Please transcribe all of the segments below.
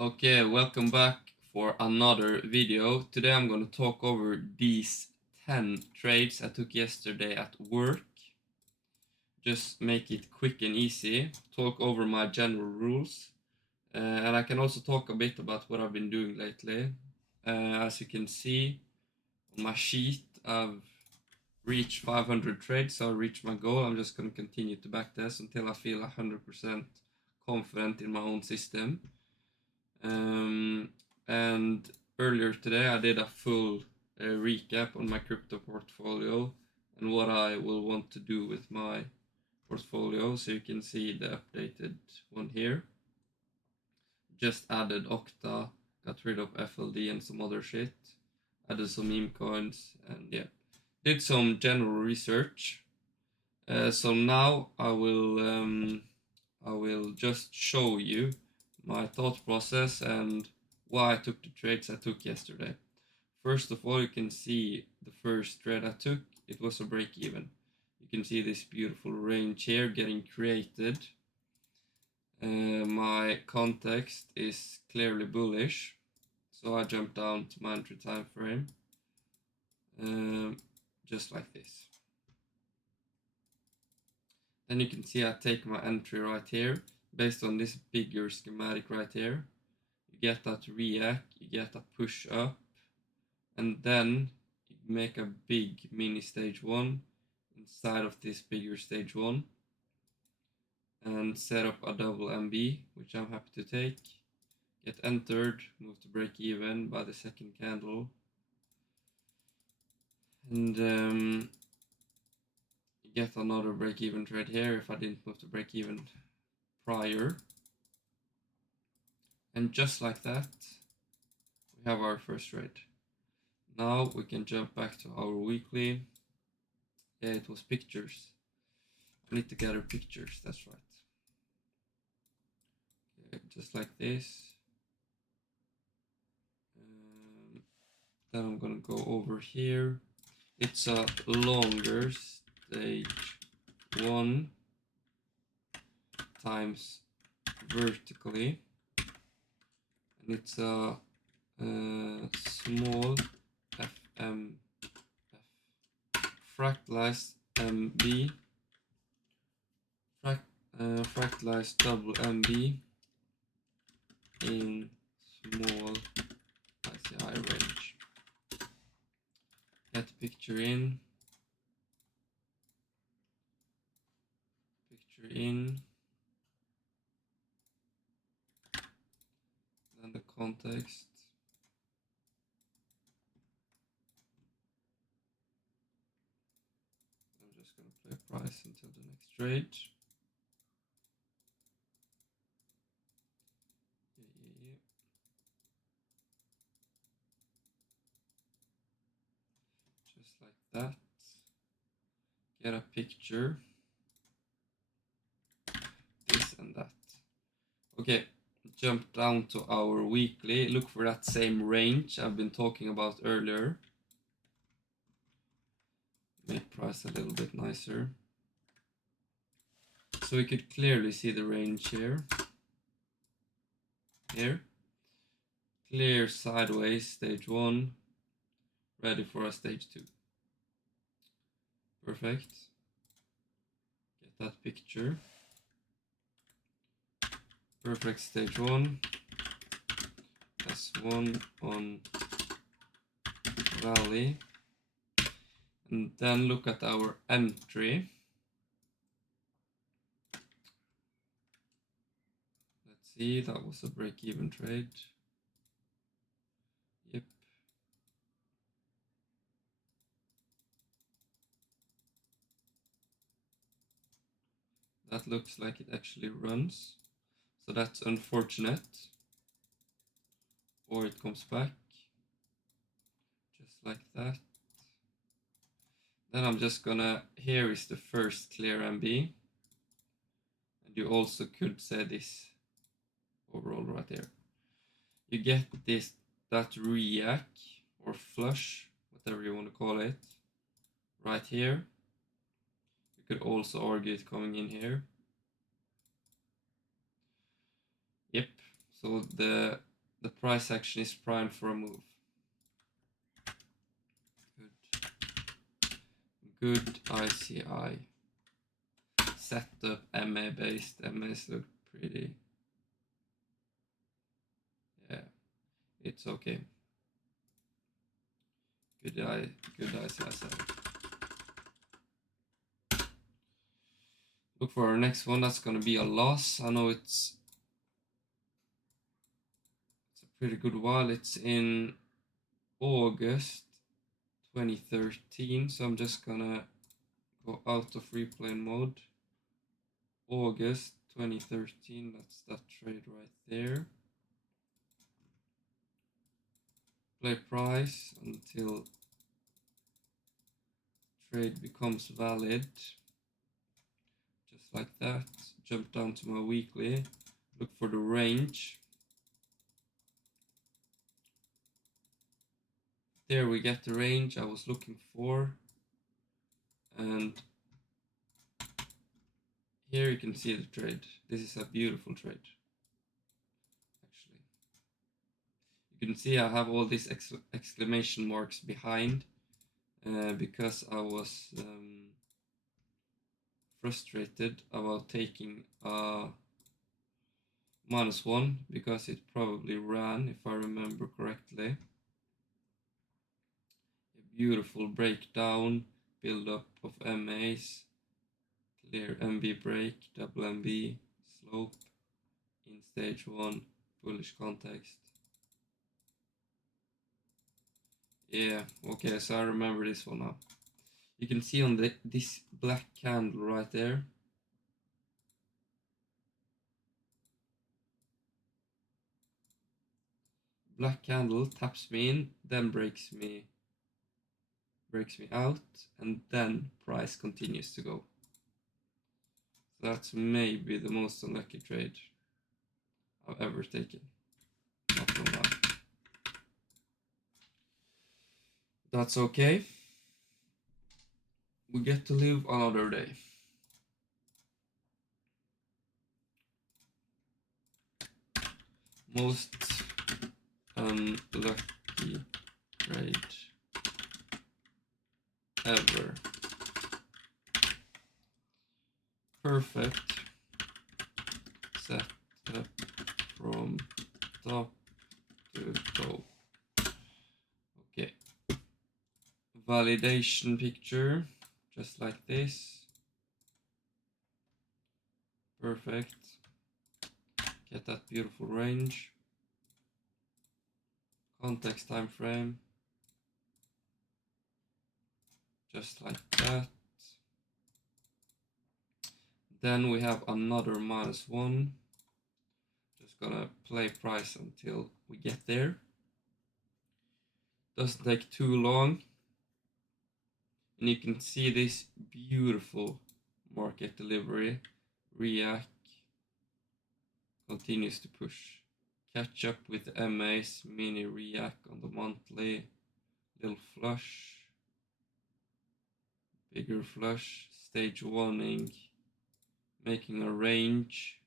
Okay, welcome back for another video. Today I'm going to talk over these 10 trades I took yesterday at work. Just make it quick and easy. Talk over my general rules. And I can also talk a bit about what I've been doing lately. As you can see on my sheet, I've reached 500 trades, so I reached my goal. I'm just going to continue to backtest until I feel 100% confident in my own system. And earlier today I did a full recap on my crypto portfolio and what I will want to do with my portfolio, so you can see the updated one here. Just added Octa, got rid of FLD and some other shit, added some meme coins, and yeah, did some general research. So now I will just show you my thought process and why I took the trades I took yesterday. First of all, you can see the first trade I took, it was a break even. You can see this beautiful range here getting created. My context is clearly bullish, so I jumped down to my entry time frame, just like this. Then you can see I take my entry right here, based on this bigger schematic right here. You get that react, you get a push up, and then you make a big mini stage 1 inside of this bigger stage 1 and set up a double MB, which I'm happy to take. Get entered, move to break even by the second candle, and you get another break even trade here if I didn't move to break even prior. And just like that, we have our first trade. Now we can jump back to our weekly. Yeah, it was pictures. I need to gather pictures, that's right. Okay, just like this. Then I'm gonna go over here. It's a longer stage 1 times vertically, and it's a small FM fractalized MB, fractalized double MB in small ICI range. Get picture in, then the context. I'm just gonna play price until the next trade. Just like that. Get a picture. This and that. Okay, jump down to our weekly. Look for that same range I've been talking about earlier. Make price a little bit nicer. So we could clearly see the range here. Here. Clear sideways, stage 1. Ready for a stage 2. Perfect. Get that picture. Perfect stage 1. S1 on rally. And then look at our entry. Let's see, that was a break-even trade. Yep. That looks like it actually runs. So that's unfortunate. Or it comes back. Just like that. Then I'm just gonna, here is the first clear MB. And you also could say this overall right here. You get this, that react or flush, whatever you want to call it, right here. You could also argue it coming in here. Yep, So the price action is primed for a move. Good ICI. Setup MA based. MAs look pretty. Yeah, it's okay. Good ICI setup. Look for our next one. That's gonna be a loss. I know it's a pretty good while. It's in August 2013. So I'm just gonna go out of replay mode. August 2013. That's that trade right there. Play price until trade becomes valid. Just like that. Jump down to my weekly. Look for the range. There we get the range I was looking for. And here you can see the trade. This is a beautiful trade. Actually, you can see I have all these exclamation marks behind because I was frustrated about taking a -1 because it probably ran, if I remember correctly. A beautiful breakdown, build up of MAs, clear MB break, double MB, slope, in stage 1, bullish context. Yeah, okay, so I remember this one now. You can see on this black candle right there. Black candle taps me in, then breaks me out, and then price continues to go. So that's maybe the most unlucky trade I've ever taken. Not gonna lie. That's okay. We get to live another day. Most unlucky trade ever. Perfect setup from top to toe. Okay. Validation picture, just like this. Perfect. Get that beautiful range. Context time frame. Just like that. Then we have another -1. Just gonna play price until we get there. Doesn't take too long. And you can see this beautiful market delivery. React continues to push. Catch up with MAs, mini react on the monthly. Little flush. Bigger flush. Stage warning. Making a range.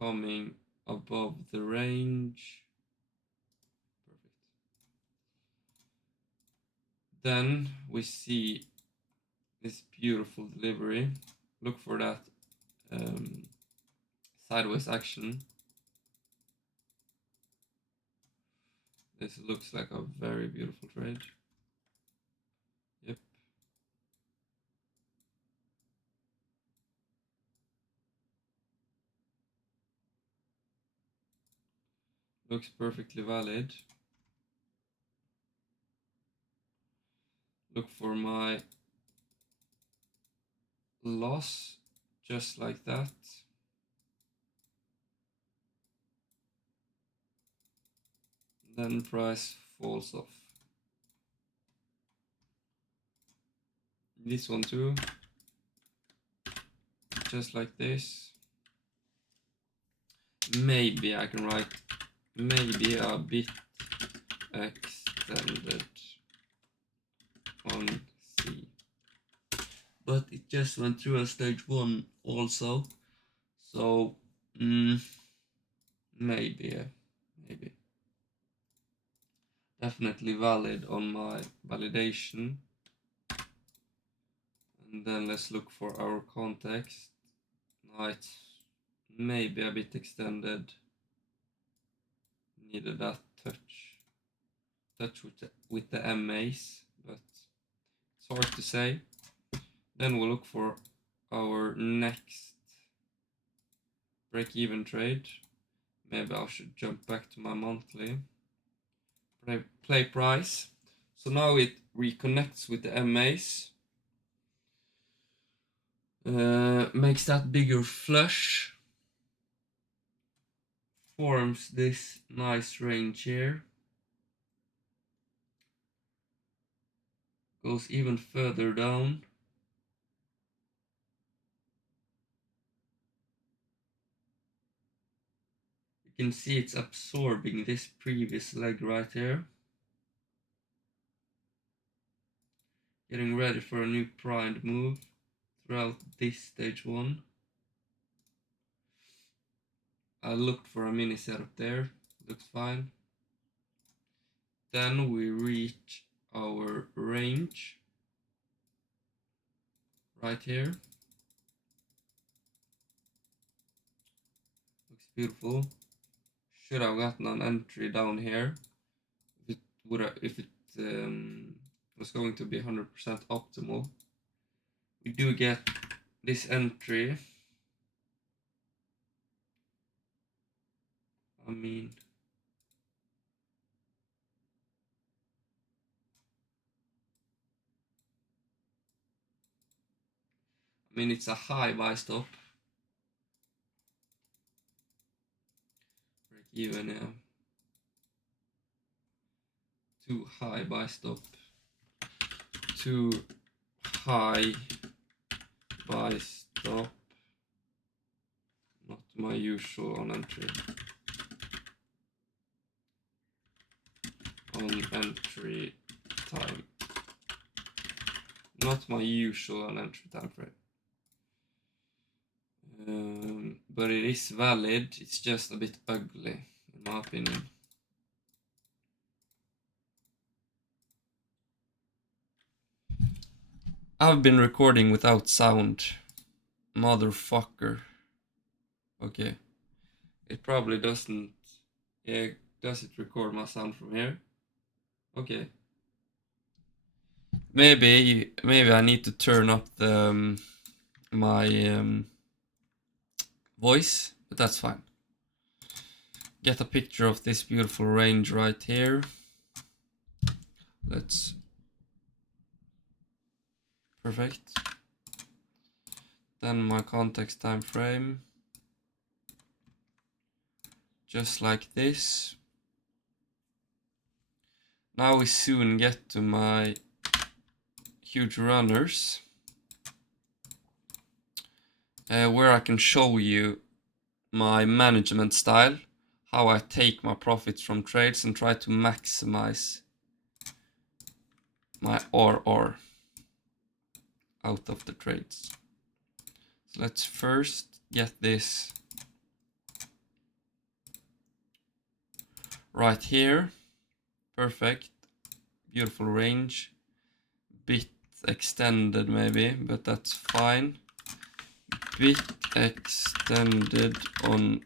Coming above the range. Perfect. Then we see this beautiful delivery. Look for that sideways action. This looks like a very beautiful trade. Yep. Looks perfectly valid. Look for my loss, just like that. Then price falls off. This one too, just like this. Maybe I can write maybe a bit extended on C. But it just went through a stage 1 also. So maybe definitely valid on my validation. And then let's look for our context. Now it's maybe a bit extended. Needed that touch with the MAs, but it's hard to say. Then we'll look for our next break-even trade. Maybe I should jump back to my monthly play price. So now it reconnects with the MAs. Makes that bigger flush. Forms this nice range here. Goes even further down. You can see it's absorbing this previous leg right here. Getting ready for a new primed move throughout this stage 1. I looked for a mini setup there, looks fine. Then we reach our range right here. Looks beautiful. Should have gotten an entry down here if it was going to be 100% optimal. We do get this entry. I mean, it's a high buy stop. Break even, yeah. Too high buy stop. Too high buy stop. Not my usual on entry. On entry time. Not my usual on entry time frame. But it is valid, it's just a bit ugly, in my opinion. I've been recording without sound. Motherfucker. Okay. It probably doesn't. Yeah, does it record my sound from here? Okay. Maybe I need to turn up the my voice, but that's fine. Get a picture of this beautiful range right here. Let's perfect. Then my context time frame, just like this. Now we soon get to my huge runners, where I can show you my management style, how I take my profits from trades and try to maximize my RR out of the trades. So let's first get this right here. Perfect. Beautiful range. Bit extended maybe, but that's fine. Bit extended on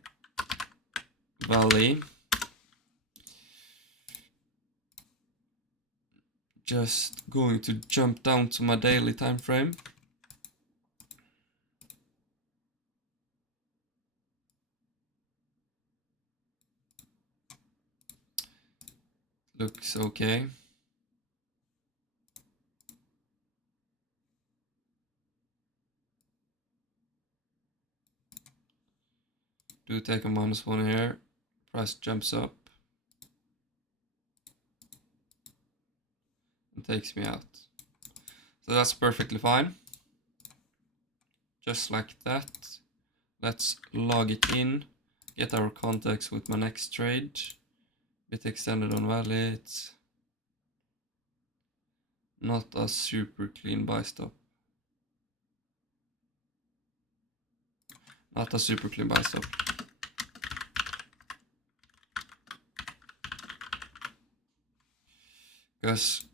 valley. Just going to jump down to my daily time frame. Looks okay. Do take a -1 here. Price jumps up and takes me out. So that's perfectly fine. Just like that. Let's log it in. Get our context with my next trade. Bit extended on valley. It's not a super clean buy stop. Not a super clean buy stop. Because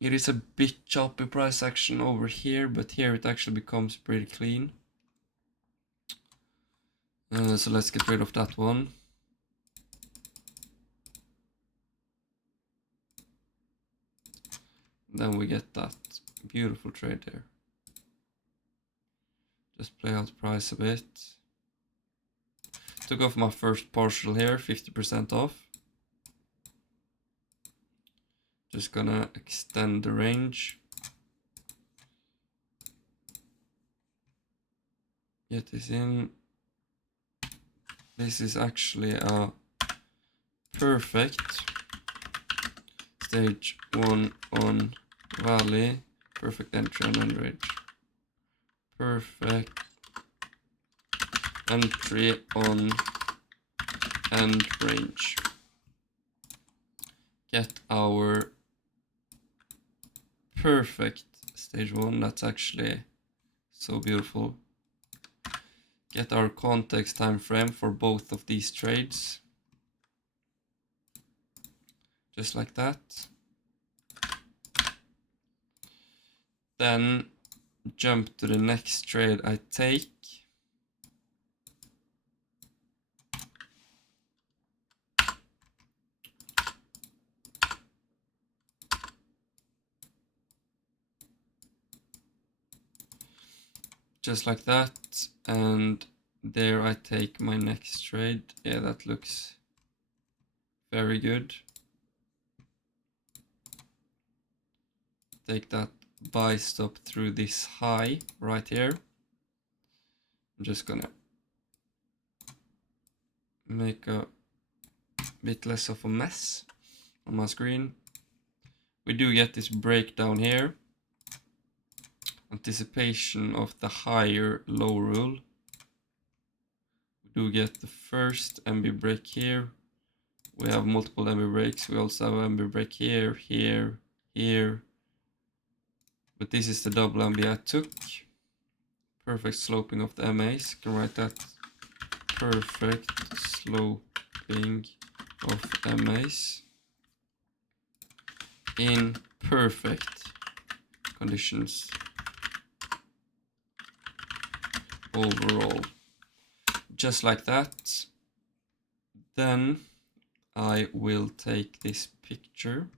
it is a bit choppy price action over here, but here it actually becomes pretty clean. So let's get rid of that one. Then we get that beautiful trade there. Just play out price a bit. Took off my first partial here, 50% off. Just gonna extend the range. Get this in. This is actually a perfect stage 1 on Valley. Perfect entry on end range. Perfect entry on end range. Get our perfect stage 1. That's actually so beautiful. Get our context time frame for both of these trades. Just like that. Then jump to the next trade I take. Just like that, and there I take my next trade. Yeah, that looks very good. Take that buy stop through this high right here. I'm just gonna make a bit less of a mess on my screen. We do get this breakdown here. Anticipation of the higher low rule. We do get the first MB break here. We have multiple MB breaks. We also have MB break here, here, here. But this is the double MB I took. Perfect sloping of the MAs. Can write that. Perfect sloping of MAs in perfect conditions overall. Just like that. Then I will take this picture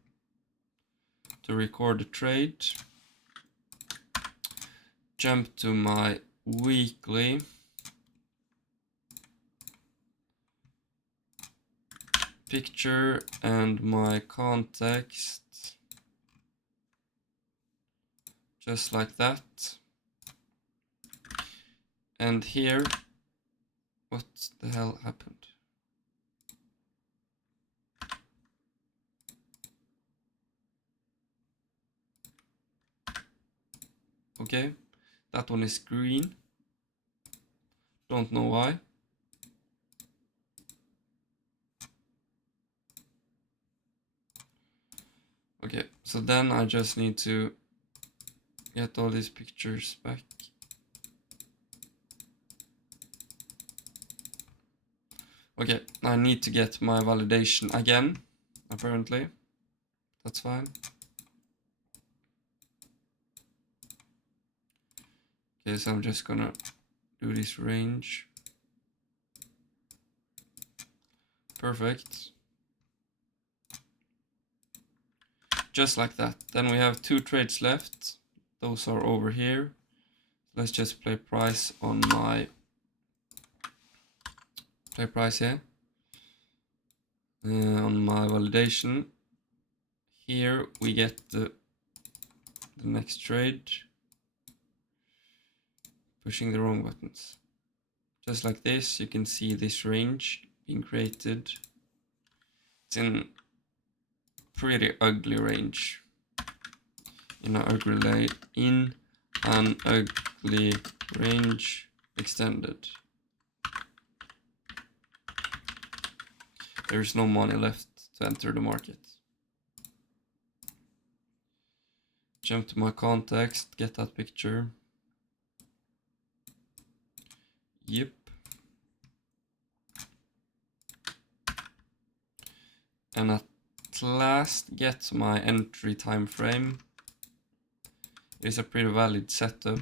to record the trade. Jump to my weekly. Picture and my context. Just like that. And here, what the hell happened? Okay, that one is green. Don't know why. Okay, so then I just need to get all these pictures back. Okay, I need to get my validation again, apparently. That's fine. Okay, so I'm just gonna do this range. Perfect. Just like that. Then we have 2 trades left. Those are over here. Let's just play price on my here. On my validation. Here we get the next trade. Pushing the wrong buttons. Just like this, you can see this range being created. It's in pretty ugly range. In an ugly range extended. There is no money left to enter the market. Jump to my context, get that picture. Yep. And at last get my entry time frame. It's a pretty valid setup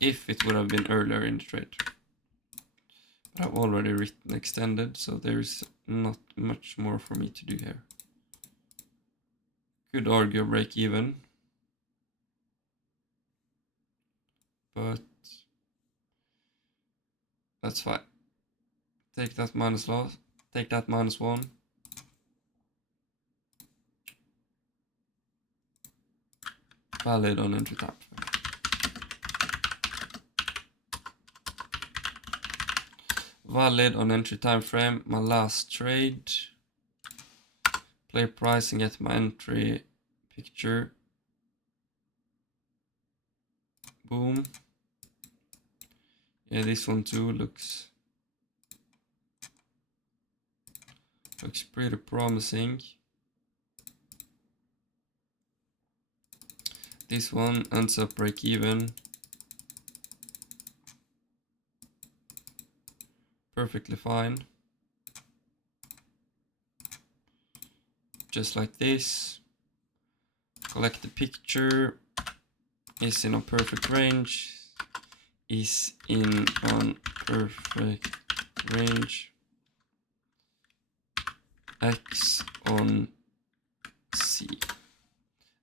if it would have been earlier in the trade. But I've already written extended, so there's not much more for me to do here. Could argue break even, but that's fine. Take that minus loss, take that -1. Valid on entry time frame. Valid on entry time frame. My last trade. Play price and get my entry picture. Boom. Yeah, this one too looks pretty promising. This one ends up break even. Perfectly fine. Just like this. Collect the picture. Is in a perfect range. Is in a perfect range. X on C.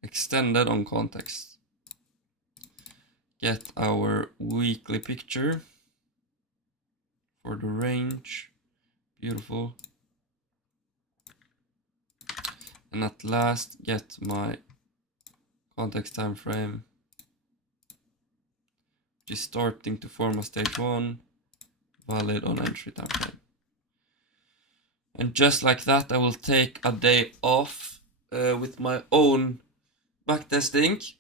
Extended on context. Get our weekly picture for the range. Beautiful. And at last get my context time frame, which is starting to form a stage 1, valid on entry time frame. And just like that, I will take a day off with my own backtesting.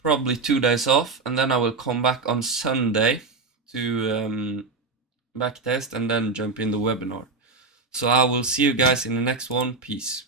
Probably 2 days off, and then I will come back on Sunday to backtest and then jump in the webinar. So I will see you guys in the next one. Peace.